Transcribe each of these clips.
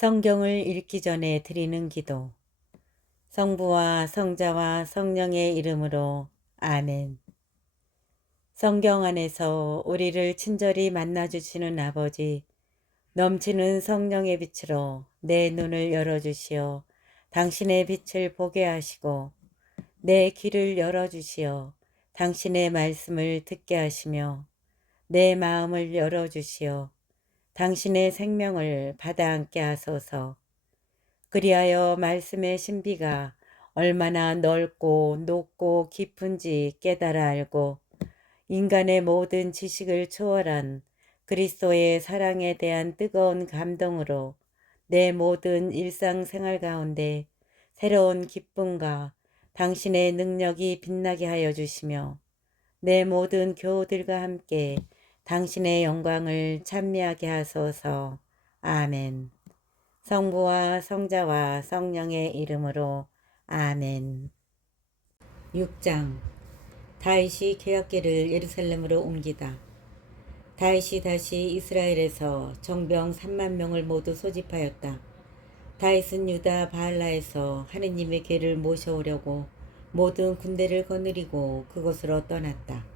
성경을 읽기 전에 드리는 기도. 성부와 성자와 성령의 이름으로 아멘. 성경 안에서 우리를 친절히 만나주시는 아버지, 넘치는 성령의 빛으로 내 눈을 열어주시어 당신의 빛을 보게 하시고 내 귀를 열어주시어 당신의 말씀을 듣게 하시며 내 마음을 열어주시어 당신의 생명을 받아안게 하소서. 그리하여 말씀의 신비가 얼마나 넓고 높고 깊은지 깨달아 알고 인간의 모든 지식을 초월한 그리스도의 사랑에 대한 뜨거운 감동으로 내 모든 일상생활 가운데 새로운 기쁨과 당신의 능력이 빛나게 하여 주시며 내 모든 교우들과 함께 당신의 영광을 찬미하게 하소서. 아멘. 성부와 성자와 성령의 이름으로 아멘. 6장. 다윗이 개역기를 예루살렘으로 옮기다. 다윗이 다시 이스라엘에서 정병 3만 명을 모두 소집하였다. 다윗은 유다 바알라에서 하느님의 궤를 모셔오려고 모든 군대를 거느리고 그곳으로 떠났다.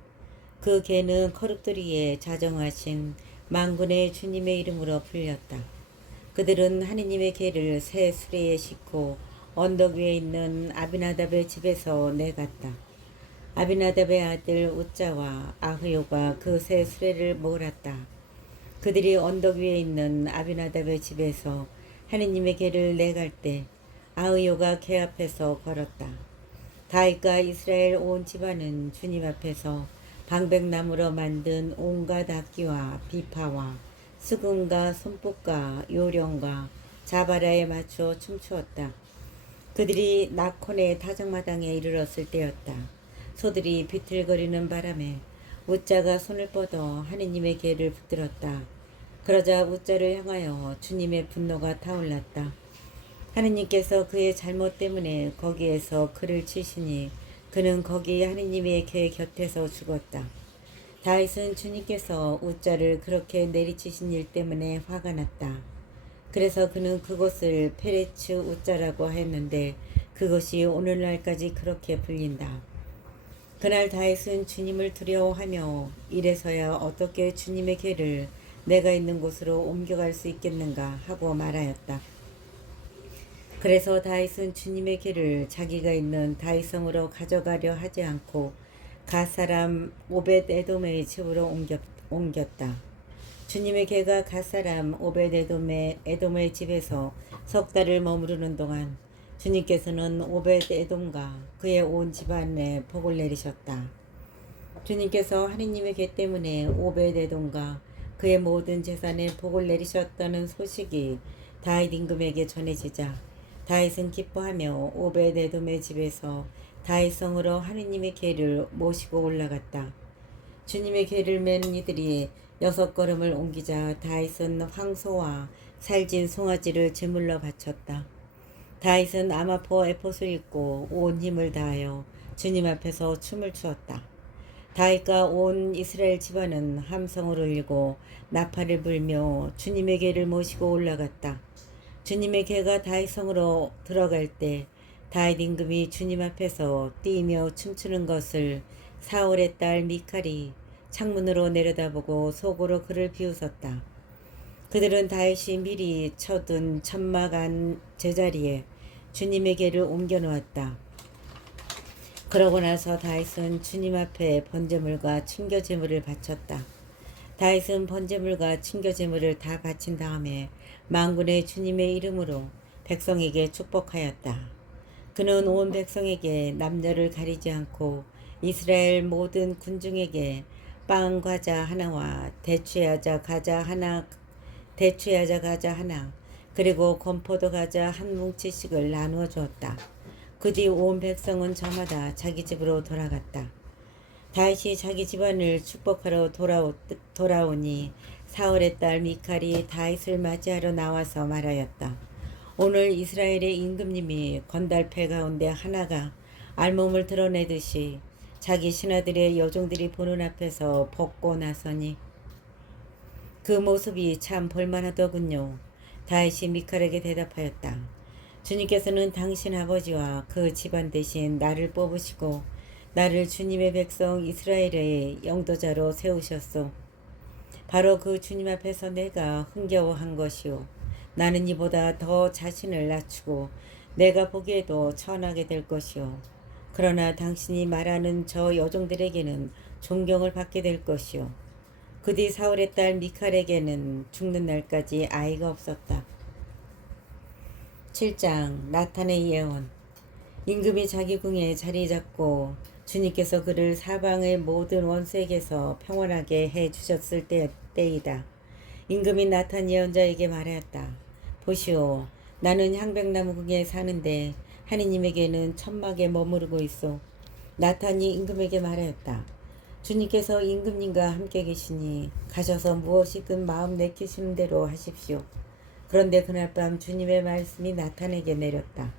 그 궤는 커룹들이에 자정하신 만군의 주님의 이름으로 불렸다. 그들은 하느님의 궤를 새 수레에 싣고 언덕 위에 있는 아비나답의 집에서 내갔다. 아비나답의 아들 우짜와 아흐요가 그 새 수레를 몰았다. 그들이 언덕 위에 있는 아비나답의 집에서 하느님의 궤를 내갈 때 아흐요가 궤 앞에서 걸었다. 다윗과 이스라엘 온 집안은 주님 앞에서 방백나무로 만든 온갖 악기와 비파와 수금과 손뼉과 요령과 자바라에 맞추어 춤추었다. 그들이 나콘의 타작마당에 이르렀을 때였다. 소들이 비틀거리는 바람에 우짜가 손을 뻗어 하느님의 궤를 붙들었다. 그러자 우짜를 향하여 주님의 분노가 타올랐다. 하느님께서 그의 잘못 때문에 거기에서 그를 치시니 그는 거기 하느님의 궤 곁에서 죽었다. 다윗은 주님께서 우짜를 그렇게 내리치신 일 때문에 화가 났다. 그래서 그는 그곳을 페레츠 우짜라고 했는데 그것이 오늘날까지 그렇게 불린다. 그날 다윗은 주님을 두려워하며 이래서야 어떻게 주님의 궤를 내가 있는 곳으로 옮겨갈 수 있겠는가 하고 말하였다. 그래서 다윗은 주님의 궤를 자기가 있는 다윗성으로 가져가려 하지 않고 갓 사람 오벳 에돔의 집으로 옮겼다. 주님의 궤가 갓 사람 오벳 에돔의 집에서 석 달을 머무르는 동안 주님께서는 오벳 에돔과 그의 온 집안에 복을 내리셨다. 주님께서 하느님의 궤 때문에 오벳 에돔과 그의 모든 재산에 복을 내리셨다는 소식이 다윗 임금에게 전해지자 다윗은 기뻐하며 오벳 에돔의 집에서 다윗성으로 하느님의 궤를 모시고 올라갔다. 주님의 궤를 맨 이들이 6걸음을 옮기자 다윗은 황소와 살진 송아지를 제물로 바쳤다. 다윗은 아마포 에봇을 입고 온 힘을 다하여 주님 앞에서 춤을 추었다. 다윗과 온 이스라엘 집안은 함성을 울리고 나팔을 불며 주님의 궤를 모시고 올라갔다. 주님의 궤가 다윗성으로 들어갈 때 다윗 임금이 주님 앞에서 뛰며 춤추는 것을 사울의 딸 미칼이 창문으로 내려다보고 속으로 그를 비웃었다. 그들은 다윗이 미리 쳐둔 천막 안 제자리에 주님의 궤를 옮겨 놓았다. 그러고 나서 다윗은 주님 앞에 번제물과 친교제물을 바쳤다. 다윗은 번제물과 친교제물을 다 바친 다음에 만군의 주님의 이름으로 백성에게 축복하였다. 그는 온 백성에게 남녀를 가리지 않고 이스라엘 모든 군중에게 빵 과자 하나와 대추야자 과자 하나 그리고 건포도 과자 한 뭉치씩을 나누어 주었다. 그 뒤 온 백성은 저마다 자기 집으로 돌아갔다. 다윗이 자기 집안을 축복하러 돌아오니 사울의 딸 미칼이 다윗을 맞이하러 나와서 말하였다. 오늘 이스라엘의 임금님이 건달패 가운데 하나가 알몸을 드러내듯이 자기 신하들의 여종들이 보는 앞에서 벗고 나서니 그 모습이 참 볼만하더군요. 다윗이 미칼에게 대답하였다. 주님께서는 당신 아버지와 그 집안 대신 나를 뽑으시고 나를 주님의 백성 이스라엘의 영도자로 세우셨소. 바로 그 주님 앞에서 내가 흥겨워한 것이요. 나는 이보다 더 자신을 낮추고 내가 보기에도 천하게 될 것이요. 그러나 당신이 말하는 저 여종들에게는 존경을 받게 될 것이요. 그 뒤 사울의 딸 미칼에게는 죽는 날까지 아이가 없었다. 7장 나탄의 예언. 임금이 자기 궁에 자리 잡고 주님께서 그를 사방의 모든 원수에게서 평온하게 해 주셨을 때이다. 임금이 나탄 예언자에게 말하였다. 보시오, 나는 향백나무 궁에 사는데 하느님에게는 천막에 머무르고 있어. 나탄이 임금에게 말하였다. 주님께서 임금님과 함께 계시니 가셔서 무엇이든 마음 내키시는 대로 하십시오. 그런데 그날 밤 주님의 말씀이 나탄에게 내렸다.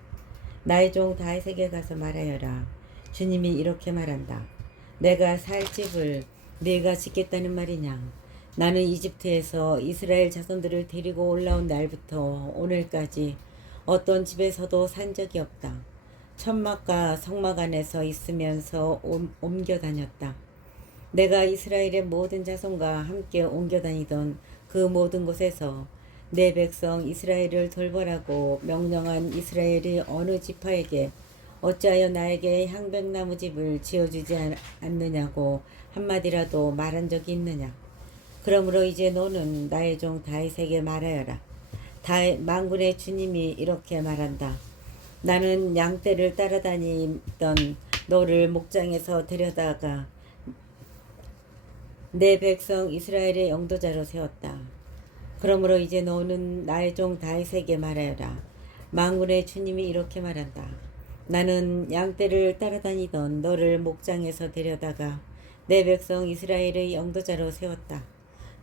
나의 종 다윗에게 가서 말하여라. 주님이 이렇게 말한다. 내가 살 집을 네가 짓겠다는 말이냐. 나는 이집트에서 이스라엘 자손들을 데리고 올라온 날부터 오늘까지 어떤 집에서도 산 적이 없다. 천막과 성막 안에서 있으면서 옮겨 다녔다. 내가 이스라엘의 모든 자손과 함께 옮겨 다니던 그 모든 곳에서 내 백성 이스라엘을 돌보라고 명령한 이스라엘이 어느 지파에게 어찌하여 나에게 향백나무 집을 지어주지 않느냐고 한마디라도 말한 적이 있느냐. 그러므로 이제 너는 나의 종 다윗에게 말하여라. 만군의 주님이 이렇게 말한다. 나는 양떼를 따라다니던 너를 목장에서 데려다가 내 백성 이스라엘의 영도자로 세웠다. 그러므로 이제 너는 나의 종 다윗에게 말하여라. 만군의 주님이 이렇게 말한다. 나는 양떼를 따라다니던 너를 목장에서 데려다가 내 백성 이스라엘의 영도자로 세웠다.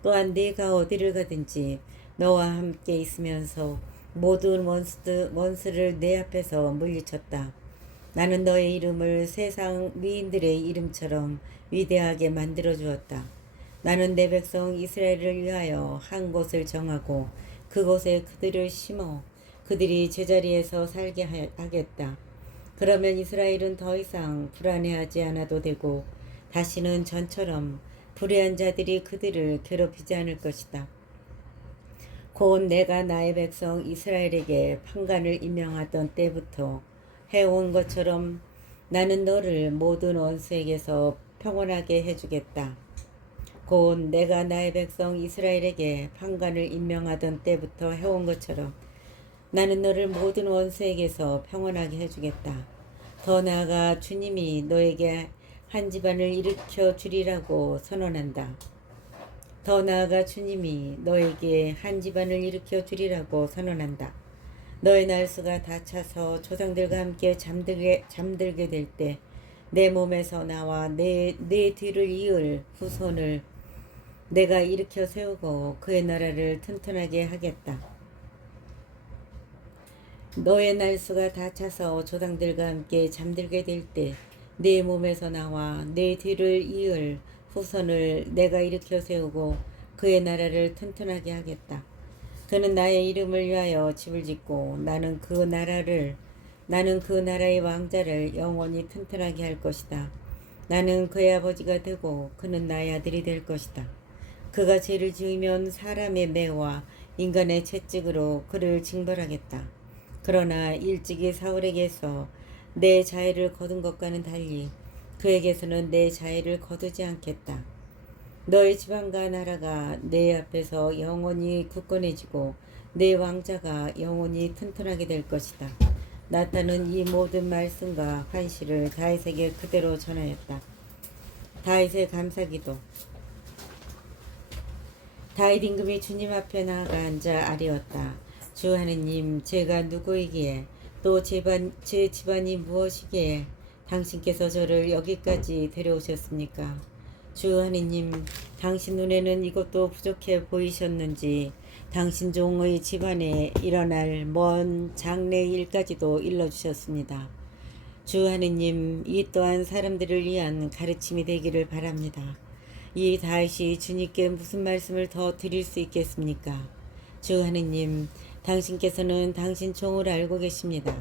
또한 네가 어디를 가든지 너와 함께 있으면서 모든 원수를 내 앞에서 물리쳤다. 나는 너의 이름을 세상 위인들의 이름처럼 위대하게 만들어 주었다. 나는 내 백성 이스라엘을 위하여 한 곳을 정하고 그곳에 그들을 심어 그들이 제자리에서 살게 하겠다. 그러면 이스라엘은 더 이상 불안해하지 않아도 되고 다시는 전처럼 불의한 자들이 그들을 괴롭히지 않을 것이다. 곧 내가 나의 백성 이스라엘에게 판관을 임명하던 때부터 해온 것처럼 나는 너를 모든 원수에게서 평온하게 해주겠다. 곧 내가 나의 백성 이스라엘에게 판관을 임명하던 때부터 해온 것처럼 나는 너를 모든 원수에게서 평온하게 해주겠다. 더 나아가 주님이 너에게 한 집안을 일으켜 주리라고 선언한다. 더 나아가 주님이 너에게 한 집안을 일으켜 주리라고 선언한다. 너의 날수가 다 차서 조상들과 함께 잠들게 될 때 내 몸에서 나와 내 뒤를 이을 후손을 내가 일으켜 세우고 그의 나라를 튼튼하게 하겠다. 너의 날수가 다 차서 조상들과 함께 잠들게 될 때 내 몸에서 나와 내 뒤를 이을 후손을 내가 일으켜 세우고 그의 나라를 튼튼하게 하겠다. 그는 나의 이름을 위하여 집을 짓고 나는 그 나라의 왕자를 영원히 튼튼하게 할 것이다. 나는 그의 아버지가 되고 그는 나의 아들이 될 것이다. 그가 죄를 지으면 사람의 매와 인간의 채찍으로 그를 징벌하겠다. 그러나 일찍이 사울에게서 내 자애를 거둔 것과는 달리 그에게서는 내 자애를 거두지 않겠다. 너의 지방과 나라가 내 앞에서 영원히 굳건해지고 내 왕자가 영원히 튼튼하게 될 것이다. 나탄은 이 모든 말씀과 환시를 다윗에게 그대로 전하였다. 다윗의 감사기도. 다윗 임금이 주님 앞에 나아가 앉아 아뢰었다. 주 하느님, 제가 누구이기에 또 제 집안이 무엇이기에 당신께서 저를 여기까지 데려오셨습니까? 주 하느님, 당신 눈에는 이것도 부족해 보이셨는지 당신 종의 집안에 일어날 먼 장래 일까지도 일러주셨습니다. 주 하느님, 이 또한 사람들을 위한 가르침이 되기를 바랍니다. 이 다윗이 주님께 무슨 말씀을 더 드릴 수 있겠습니까? 주 하느님, 당신께서는 당신 종을 알고 계십니다.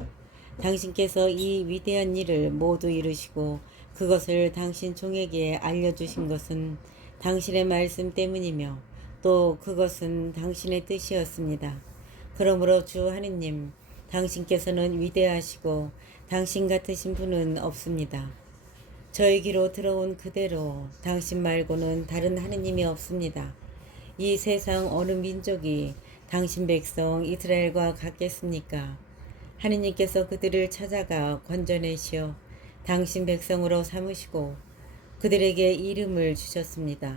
당신께서 이 위대한 일을 모두 이루시고 그것을 당신 종에게 알려주신 것은 당신의 말씀 때문이며 또 그것은 당신의 뜻이었습니다. 그러므로 주 하느님, 당신께서는 위대하시고 당신 같으신 분은 없습니다. 저에게로 들어온 그대로 당신 말고는 다른 하느님이 없습니다. 이 세상 어느 민족이 당신 백성 이스라엘과 같겠습니까? 하느님께서 그들을 찾아가 건져내시어 당신 백성으로 삼으시고 그들에게 이름을 주셨습니다.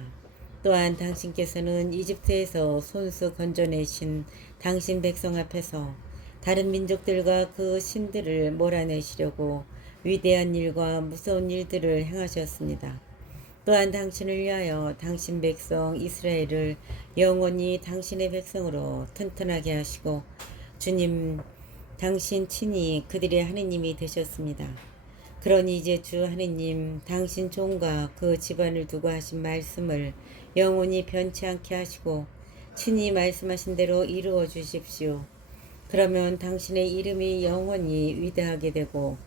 또한 당신께서는 이집트에서 손수 건져내신 당신 백성 앞에서 다른 민족들과 그 신들을 몰아내시려고 위대한 일과 무서운 일들을 행하셨습니다. 또한 당신을 위하여 당신 백성 이스라엘을 영원히 당신의 백성으로 튼튼하게 하시고 주님, 당신 친히 그들의 하느님이 되셨습니다. 그러니 이제 주 하느님, 당신 종과 그 집안을 두고 하신 말씀을 영원히 변치 않게 하시고 친히 말씀하신 대로 이루어 주십시오. 그러면 당신의 이름이 영원히 위대하게 되고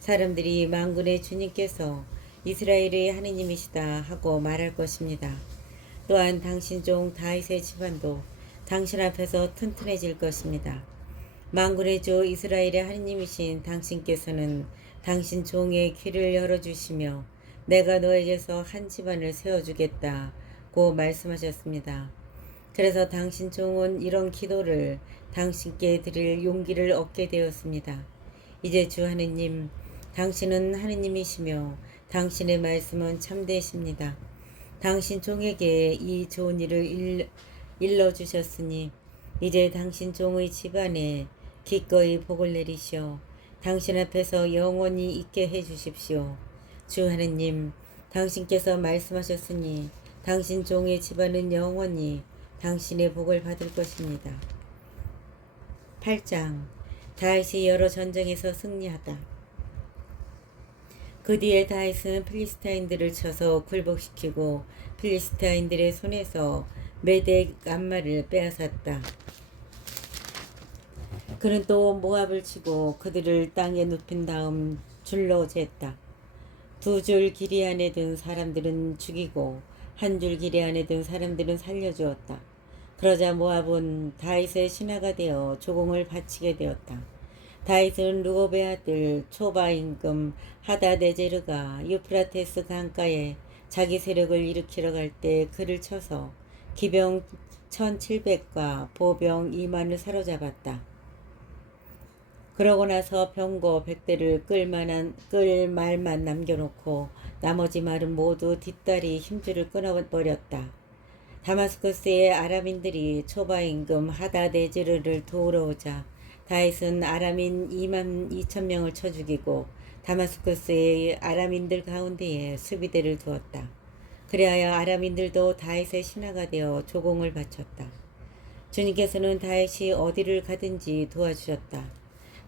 사람들이 만군의 주님께서 이스라엘의 하느님이시다 하고 말할 것입니다. 또한 당신 종 다윗의 집안도 당신 앞에서 튼튼해질 것입니다. 만군의 주 이스라엘의 하느님이신 당신께서는 당신 종의 귀를 열어주시며 내가 너에게서 한 집안을 세워주겠다고 말씀하셨습니다. 그래서 당신 종은 이런 기도를 당신께 드릴 용기를 얻게 되었습니다. 이제 주 하느님, 당신은 하느님이시며 당신의 말씀은 참되십니다. 당신 종에게 이 좋은 일을 일러주셨으니 이제 당신 종의 집안에 기꺼이 복을 내리시어 당신 앞에서 영원히 있게 해주십시오. 주 하느님, 당신께서 말씀하셨으니 당신 종의 집안은 영원히 당신의 복을 받을 것입니다. 8장 다윗이 여러 전쟁에서 승리하다. 그 뒤에 다윗은 필리스타인들을 쳐서 굴복시키고 필리스타인들의 손에서 메덱 암마를 빼앗았다. 그는 또 모압을 치고 그들을 땅에 눕힌 다음 줄로 쟀다. 2줄 길이 안에 든 사람들은 죽이고 1줄 길이 안에 든 사람들은 살려주었다. 그러자 모압은 다윗의 신하가 되어 조공을 바치게 되었다. 다윗은 루업의 아들 초바 임금 하다네제르가 유프라테스 강가에 자기 세력을 일으키러 갈 때 그를 쳐서 기병 1700과 보병 2만을 사로잡았다. 그러고 나서 병거 100대를 끌 말만 남겨놓고 나머지 말은 모두 뒷다리 힘줄을 끊어버렸다. 다마스쿠스의 아람인들이 초바 임금 하다네제르를 도우러 오자 다윗은 아람인 2만 2천 명을 쳐 죽이고 다마스쿠스의 아람인들 가운데에 수비대를 두었다. 그리하여 아람인들도 다윗의 신하가 되어 조공을 바쳤다. 주님께서는 다윗이 어디를 가든지 도와주셨다.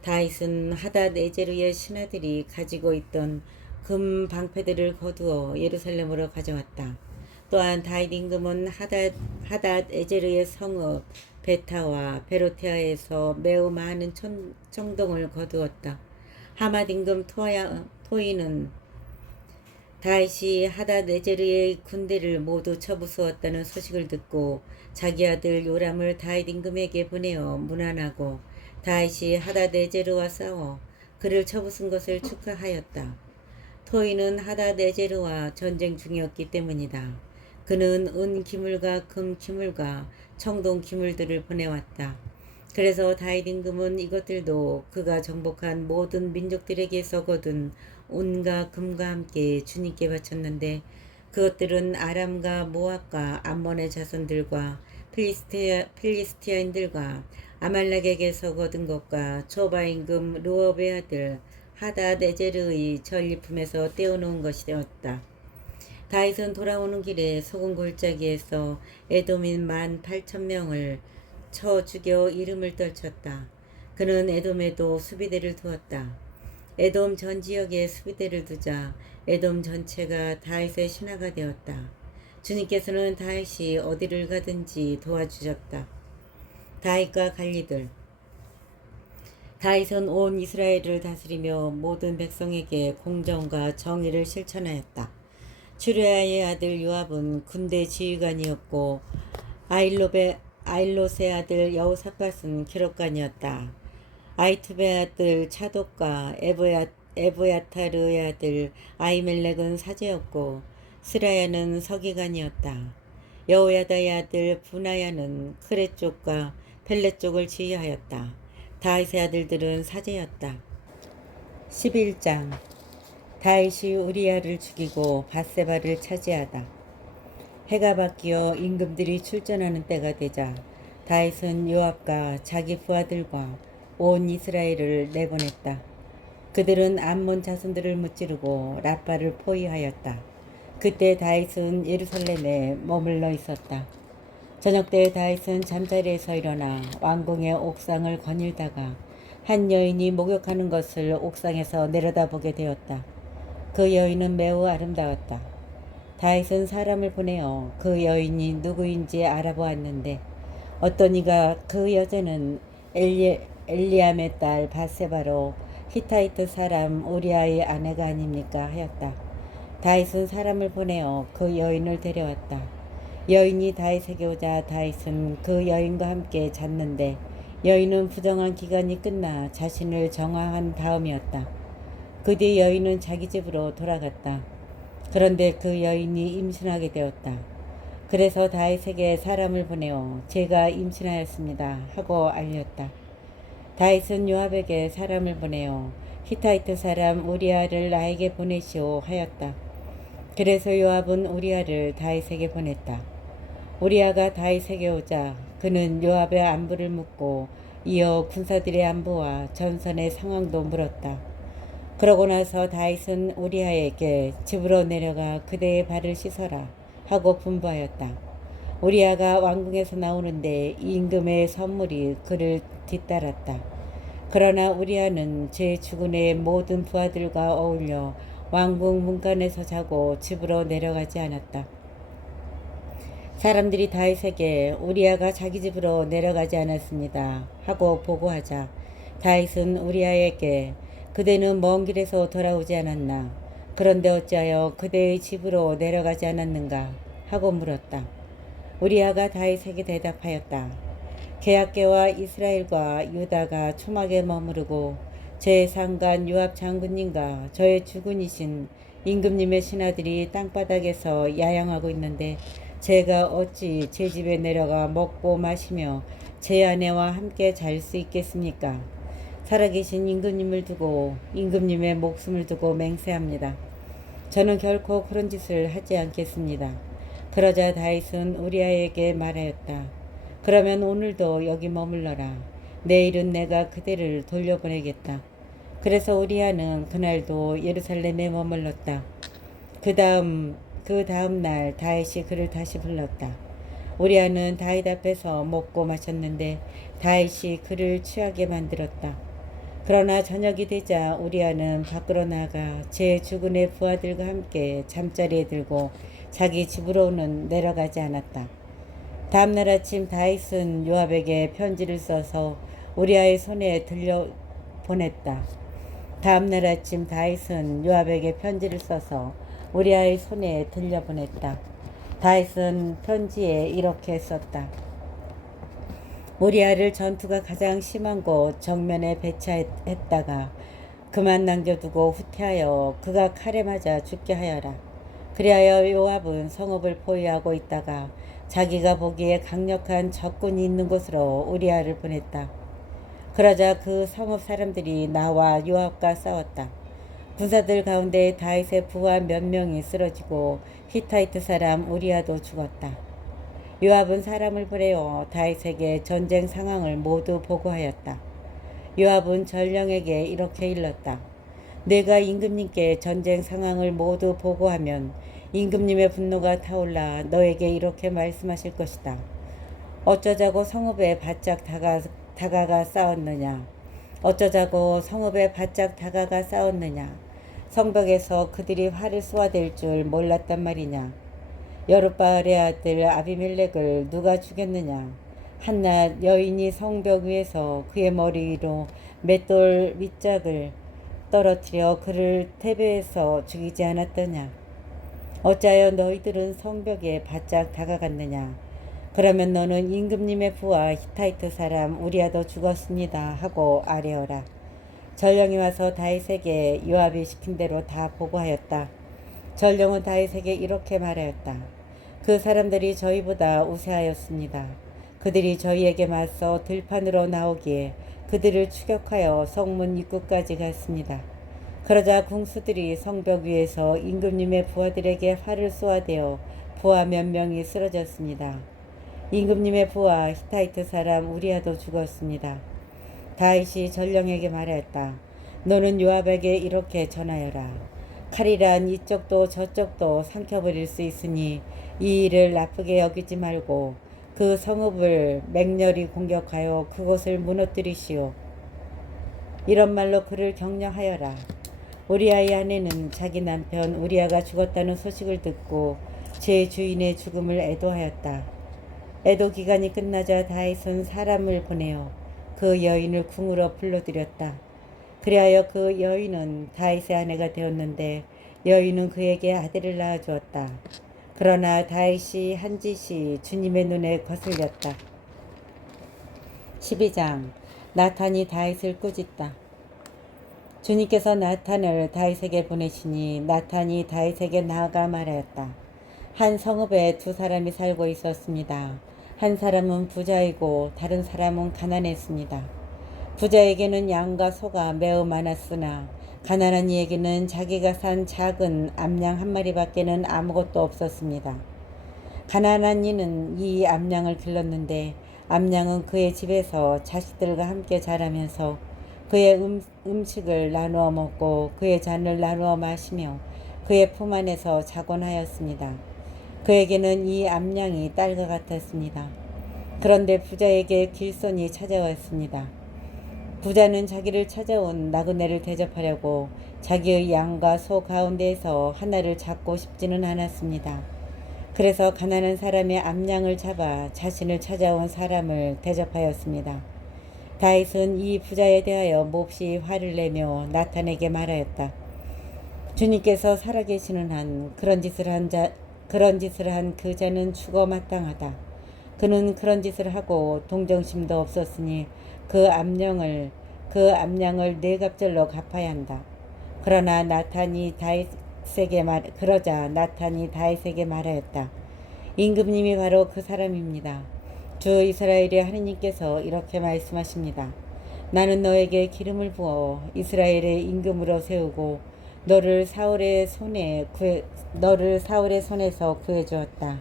다윗은 하닷에제르의 신하들이 가지고 있던 금 방패들을 거두어 예루살렘으로 가져왔다. 또한 다윗 임금은 하닷에제르의 성읍 베타와 베로테아에서 매우 많은 청동을 거두었다. 하맛 임금 토이는 다윗이 하닷에제르의 군대를 모두 쳐부수었다는 소식을 듣고 자기 아들 요람을 다윗 임금에게 보내어 문안하고 다윗이 하닷에제르와 싸워 그를 쳐부순 것을 축하하였다. 토이는 하닷에제르와 전쟁 중이었기 때문이다. 그는 은 기물과 금 기물과 청동 기물들을 보내왔다. 그래서 다윗 임금은 이것들도 그가 정복한 모든 민족들에게서 거둔 은과 금과 함께 주님께 바쳤는데 그것들은 아람과 모압과 암몬의 자손들과 필리스티아인들과 아말렉에게서 거둔 것과 초바 임금 루업의 아들 하닷에제르의 전리품에서 떼어놓은 것이었다. 다윗은 돌아오는 길에 소금 골짜기에서 에돔인 18,000명을 쳐 죽여 이름을 떨쳤다. 그는 에돔에도 수비대를 두었다. 에돔 전 지역에 수비대를 두자 에돔 전체가 다윗의 신하가 되었다. 주님께서는 다윗이 어디를 가든지 도와주셨다. 다윗과 관리들 다윗은 온 이스라엘을 다스리며 모든 백성에게 공정과 정의를 실천하였다. 주레아의 아들 요압은 군대 지휘관이었고 아일롯의 아들 여호사밧은 기록관이었다. 아이투베의 아들 차독과 에브야타르의 아들 아이멜렉은 사제였고 스라야는 서기관이었다. 여호야다의 아들 분하야는 크레 쪽과 펠렛 쪽을 지휘하였다. 다윗의 아들들은 사제였다. 11장 다윗이 우리야를 죽이고 밧세바를 차지하다. 해가 바뀌어 임금들이 출전하는 때가 되자 다윗은 요압과 자기 부하들과 온 이스라엘을 내보냈다. 그들은 암몬 자손들을 무찌르고 라빠를 포위하였다. 그때 다윗은 예루살렘에 머물러 있었다. 저녁 때 다윗은 잠자리에서 일어나 왕궁의 옥상을 거닐다가 한 여인이 목욕하는 것을 옥상에서 내려다보게 되었다. 그 여인은 매우 아름다웠다. 다윗은 사람을 보내어 그 여인이 누구인지 알아보았는데 어떤 이가 그 여자는 엘리암의 딸 밧세바로 히타이트 사람 우리아의 아내가 아닙니까 하였다. 다윗은 사람을 보내어 그 여인을 데려왔다. 여인이 다윗에게 오자 다윗은 그 여인과 함께 잤는데 여인은 부정한 기간이 끝나 자신을 정화한 다음이었다. 그 뒤 여인은 자기 집으로 돌아갔다. 그런데 그 여인이 임신하게 되었다. 그래서 다윗에게 사람을 보내어 제가 임신하였습니다 하고 알렸다. 다윗은 요압에게 사람을 보내어 히타이트 사람 우리아를 나에게 보내시오 하였다. 그래서 요압은 우리아를 다윗에게 보냈다. 우리아가 다윗에게 오자 그는 요압의 안부를 묻고 이어 군사들의 안부와 전선의 상황도 물었다. 그러고 나서 다윗은 우리아에게 집으로 내려가 그대의 발을 씻어라 하고 분부하였다. 우리아가 왕궁에서 나오는데 임금의 선물이 그를 뒤따랐다. 그러나 우리아는 제 주군의 모든 부하들과 어울려 왕궁 문간에서 자고 집으로 내려가지 않았다. 사람들이 다윗에게 우리아가 자기 집으로 내려가지 않았습니다 하고 보고하자 다윗은 우리아에게 그대는 먼 길에서 돌아오지 않았나? 그런데 어찌하여 그대의 집으로 내려가지 않았는가? 하고 물었다. 우리아가 다윗에게 대답하였다. 계약계와 이스라엘과 유다가 초막에 머무르고 제 상관 요압 장군님과 저의 주군이신 임금님의 신하들이 땅바닥에서 야영하고 있는데 제가 어찌 제 집에 내려가 먹고 마시며 제 아내와 함께 잘 수 있겠습니까? 살아계신 임금님을 두고 임금님의 목숨을 두고 맹세합니다. 저는 결코 그런 짓을 하지 않겠습니다. 그러자 다윗은 우리아에게 말하였다. 그러면 오늘도 여기 머물러라. 내일은 내가 그대를 돌려보내겠다. 그래서 우리아는 그날도 예루살렘에 머물렀다. 그 다음 날 다윗이 그를 다시 불렀다. 우리아는 다윗 앞에서 먹고 마셨는데 다윗이 그를 취하게 만들었다. 그러나 저녁이 되자 우리아는 밖으로 나가 제 주군의 부하들과 함께 잠자리에 들고 자기 집으로는 내려가지 않았다. 다음날 아침 다윗은 요압에게 편지를 써서 우리아의 손에 들려 보냈다. 다음날 아침 다윗은 요압에게 편지를 써서 우리아의 손에 들려보냈다. 다윗은 편지에 이렇게 썼다. 우리아를 전투가 가장 심한 곳 정면에 배치했다가 그만 남겨두고 후퇴하여 그가 칼에 맞아 죽게 하여라. 그리하여 요압은 성읍을 포위하고 있다가 자기가 보기에 강력한 적군이 있는 곳으로 우리아를 보냈다. 그러자 그 성읍 사람들이 나와 요압과 싸웠다. 군사들 가운데 다윗의 부하 몇 명이 쓰러지고 히타이트 사람 우리아도 죽었다. 요압은 사람을 보내어 다윗에게 전쟁 상황을 모두 보고하였다. 요압은 전령에게 이렇게 일렀다. 내가 임금님께 전쟁 상황을 모두 보고하면 임금님의 분노가 타올라 너에게 이렇게 말씀하실 것이다. 어쩌자고 성읍에 바짝 다가가 싸웠느냐? 어쩌자고 성읍에 바짝 다가가 싸웠느냐? 성벽에서 그들이 활을 쏘아댈 줄 몰랐단 말이냐? 여룻바알의 아들 아비멜렉을 누가 죽였느냐? 한낮 여인이 성벽 위에서 그의 머리 위로 맷돌 밑짝을 떨어뜨려 그를 태배해서 죽이지 않았더냐? 어찌하여 너희들은 성벽에 바짝 다가갔느냐? 그러면 너는 임금님의 부하 히타이트 사람 우리아도 죽었습니다 하고 아뢰어라. 전령이 와서 다윗에게 요압이 시킨 대로 다 보고하였다. 전령은 다윗에게 이렇게 말하였다. 그 사람들이 저희보다 우세하였습니다. 그들이 저희에게 맞서 들판으로 나오기에 그들을 추격하여 성문 입구까지 갔습니다. 그러자 궁수들이 성벽 위에서 임금님의 부하들에게 활을 쏘아대어 부하 몇 명이 쓰러졌습니다. 임금님의 부하 히타이트 사람 우리아도 죽었습니다. 다윗이 전령에게 말하였다. 너는 요압에게 이렇게 전하여라. 칼이란 이쪽도 저쪽도 삼켜버릴 수 있으니 이 일을 나쁘게 여기지 말고 그 성읍을 맹렬히 공격하여 그곳을 무너뜨리시오. 이런 말로 그를 격려하여라. 우리아의 아내는 자기 남편 우리아가 죽었다는 소식을 듣고 제 주인의 죽음을 애도하였다. 애도 기간이 끝나자 다윗은 사람을 보내어 그 여인을 궁으로 불러들였다. 그리하여 그 여인은 다윗의 아내가 되었는데 여인은 그에게 아들을 낳아주었다. 그러나 다윗이 한 짓이 주님의 눈에 거슬렸다. 12장 나탄이 다윗을 꾸짖다. 주님께서 나탄을 다윗에게 보내시니 나탄이 다윗에게 나아가 말하였다. 한 성읍에 두 사람이 살고 있었습니다. 한 사람은 부자이고 다른 사람은 가난했습니다. 부자에게는 양과 소가 매우 많았으나 가난한 이에게는 자기가 산 작은 암양 한 마리밖에는 아무것도 없었습니다. 가난한 이는 이 암양을 길렀는데 암양은 그의 집에서 자식들과 함께 자라면서 그의 음식을 나누어 먹고 그의 잔을 나누어 마시며 그의 품 안에서 자곤 하였습니다. 그에게는 이 암양이 딸과 같았습니다. 그런데 부자에게 길손이 찾아왔습니다. 부자는 자기를 찾아온 나그네를 대접하려고 자기의 양과 소 가운데에서 하나를 잡고 싶지는 않았습니다. 그래서 가난한 사람의 암양을 잡아 자신을 찾아온 사람을 대접하였습니다. 다윗은 이 부자에 대하여 몹시 화를 내며 나탄에게 말하였다. 주님께서 살아계시는 한 그런 짓을 한 그 자는 죽어 마땅하다. 그는 그런 짓을 하고 동정심도 없었으니 그 암양을 네 갑절로 갚아야 한다. 그러자 나탄이 다윗에게 말하였다. 임금님이 바로 그 사람입니다. 주 이스라엘의 하느님께서 이렇게 말씀하십니다. 나는 너에게 기름을 부어 이스라엘의 임금으로 세우고 너를 사울의 손에서 구해주었다.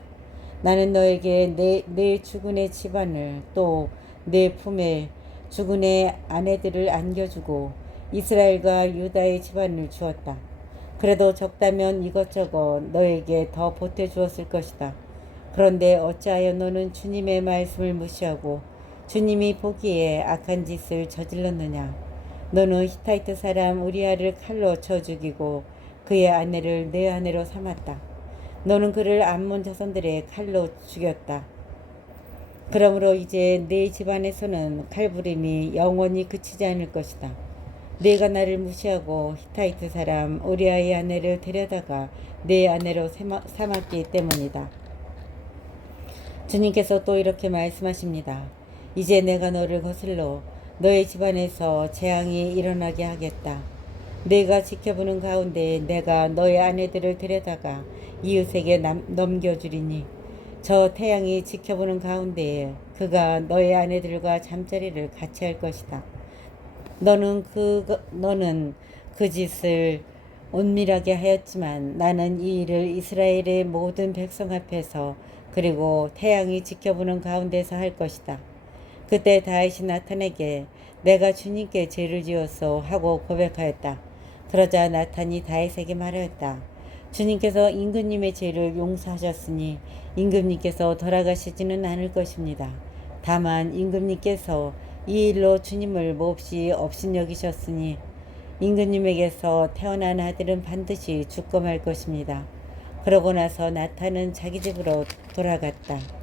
나는 너에게 내 주군의 집안을 또 내 품에 주군의 아내들을 안겨주고 이스라엘과 유다의 집안을 주었다. 그래도 적다면 이것저것 너에게 더 보태주었을 것이다. 그런데 어찌하여 너는 주님의 말씀을 무시하고 주님이 보기에 악한 짓을 저질렀느냐. 너는 히타이트 사람 우리아를 칼로 쳐 죽이고 그의 아내를 내 아내로 삼았다. 너는 그를 암몬 자손들의 칼로 죽였다. 그러므로 이제 내 집안에서는 칼부림이 영원히 그치지 않을 것이다. 내가 나를 무시하고 히타이트 사람 우리아의 아내를 데려다가 내 아내로 삼았기 때문이다. 주님께서 또 이렇게 말씀하십니다. 이제 내가 너를 거슬러 너의 집안에서 재앙이 일어나게 하겠다. 내가 지켜보는 가운데 내가 너의 아내들을 데려다가 이웃에게 넘겨주리니 저 태양이 지켜보는 가운데에 그가 너의 아내들과 잠자리를 같이 할 것이다. 너는 그 짓을 은밀하게 하였지만 나는 이 일을 이스라엘의 모든 백성 앞에서 그리고 태양이 지켜보는 가운데서 할 것이다. 그때 다윗이 나탄에게 내가 주님께 죄를 지었소 하고 고백하였다. 그러자 나탄이 다윗에게 말하였다. 주님께서 임금님의 죄를 용서하셨으니 임금님께서 돌아가시지는 않을 것입니다. 다만 임금님께서 이 일로 주님을 몹시 업신여기셨으니 임금님에게서 태어난 아들은 반드시 죽고 말 것입니다. 그러고 나서 나탄은 자기 집으로 돌아갔다.